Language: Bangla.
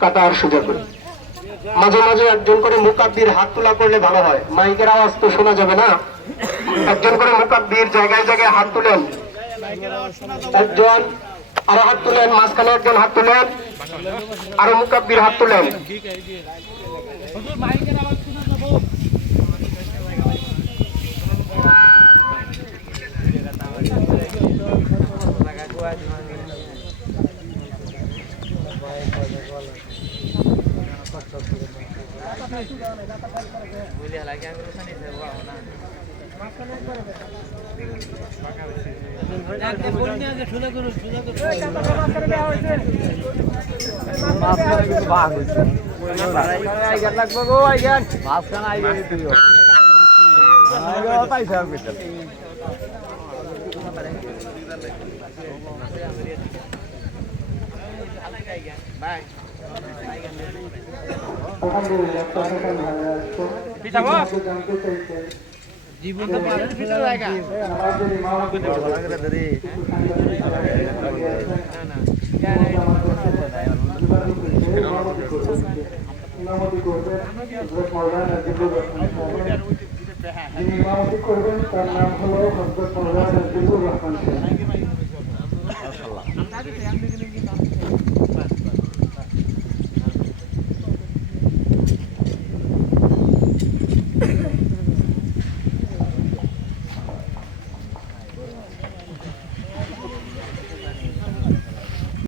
কাতার সোজা করে মাঝে মাঝে একজন করে মুকাব্বির হাত তোলা করলে ভালো হয়, মাইকের আওয়াজ তো শোনা যাবে না। একজন করে মুকাব্বির জায়গায় জায়গায় হাত তুলেন, একজন আরো হাত তুলেন, মাঝখানে একজন হাত তুলেন, আরো মুকাব্বির হাত তুলেন। জীবন তো পারে ভিতরে জায়গা ইমামতি করবেন হযরত মাওলানা জিবরুল রহমান সাহেব। যিনি ইমামতি করবেন তার নাম হলো হযরত মাওলানা জিবরুল রহমান সাহেব।